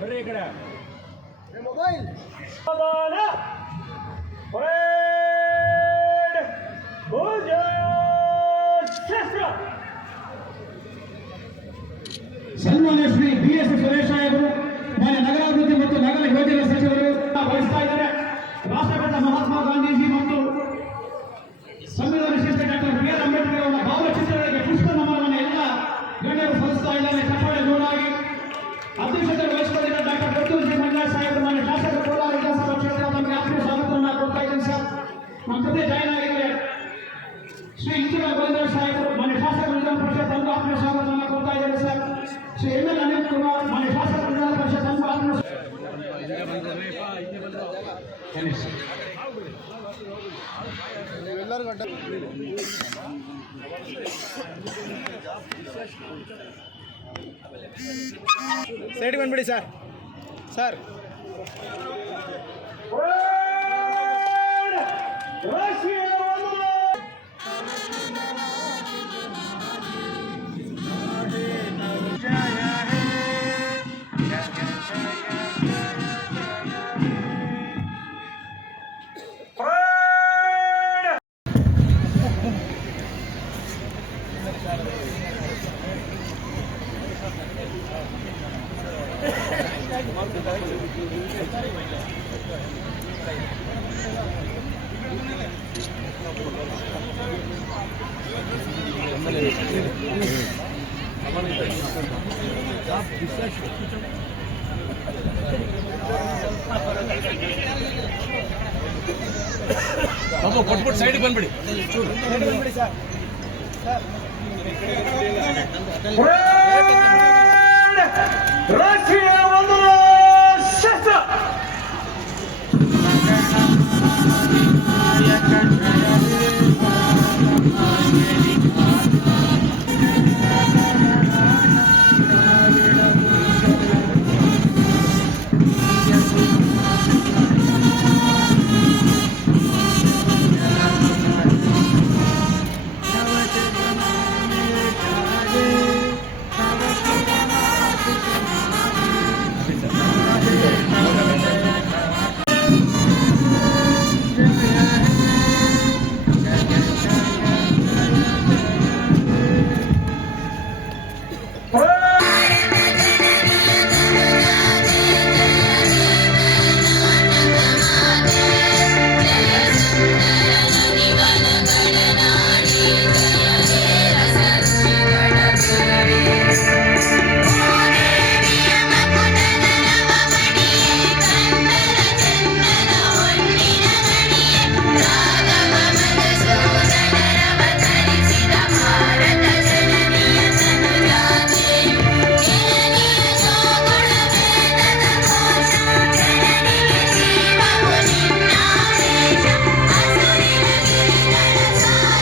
ಬರ್ರಿ ಈ ಕಡೆ ಮೊಬೈಲ್ ಸನ್ಮಾನ್ಯ ಶ್ರೀ BS ಸುರೇಶ್ ಸಾಹೇಬರು ಮಾನ್ಯ ನಗರಾಭಿವೃದ್ಧಿ ಮತ್ತು ನಗರ ಯೋಜನೆ ಸಚಿವರು ವಹಿಸ್ತಾ ಇದ್ದಾರೆ. ರಾಷ್ಟ್ರಪಿತ ಮಹಾತ್ಮ ಗಾಂಧೀಜಿ ಮತ್ತು ಸಂವಿಧಾನ ಶಿಲ್ಪಿ ಡಾಕ್ಟರ್ BR ಅಂಬೇಡ್ಕರ್ ಅವರ ಭಾವಚಿತ್ರಗಳಿಗೆ ಪುಷ್ಪ ನಮನವನ್ನು ಎಲ್ಲ ಗಣ್ಯರು ಸಲ್ಲಿಸ್ತಾ ಇದ್ದಾರೆ. ಚಪ್ಪಾಳೆ ಜೋರಾಗಿ ಅಧ್ಯಕ್ಷತೆ ವಹಿಸಿಕೊಂಡಿದ್ದ ಡಾಕ್ಟರ್ ಗದ್ದೂಜಿ ಮಂಜುನಾಥ್ ಸಾಹೇಬರು ಮಾನ್ಯ ಶಾಸಕ ಕೋಲಾರ ವಿಧಾನಸಭಾ ಕ್ಷೇತ್ರ ತಮಗೆ ಆತ್ಮೀಯ ಸ್ವಾಗತವನ್ನು ಕೊಡ್ತಾ ಇದ್ದೀನಿ ಸರ್. ನಮ್ಮ ಜೊತೆ ಜಾಯ್ನ್ ಆಗಿದ್ದಾರೆ ಶ್ರೀ ಇಂಚಿನ ಗೋವಿಂದ ಸಾಹೇಬರು ಮಾನ್ಯ ಶಾಸಕ ವಿಧಾನ ಪರಿಷತ್ ತಮ್ಮ ಆತ್ಮೀಯ ಸ್ವಾಗತವನ್ನು ಕೊಡ್ತಾ ಇದ್ದಾರೆ ಸರ್. ಶ್ರೀ ML ಅನಿಲ್ ಕುಮಾರ್ ಮಾನ್ಯ ಶಾಸಕ ವಿಧಾನ ಪರಿಷತ್ ತಮ್ಮ ಆತ್ಮೀಯ ಸೈಡ್ ಬಂದ್ಬಿಡಿ ಸರ್. ಸರ್ ಕೊಟ್ಬಿಟ್ಟು ಸೈಡ್ಗೆ ಬಂದ್ಬಿಡಿ. ಸರ್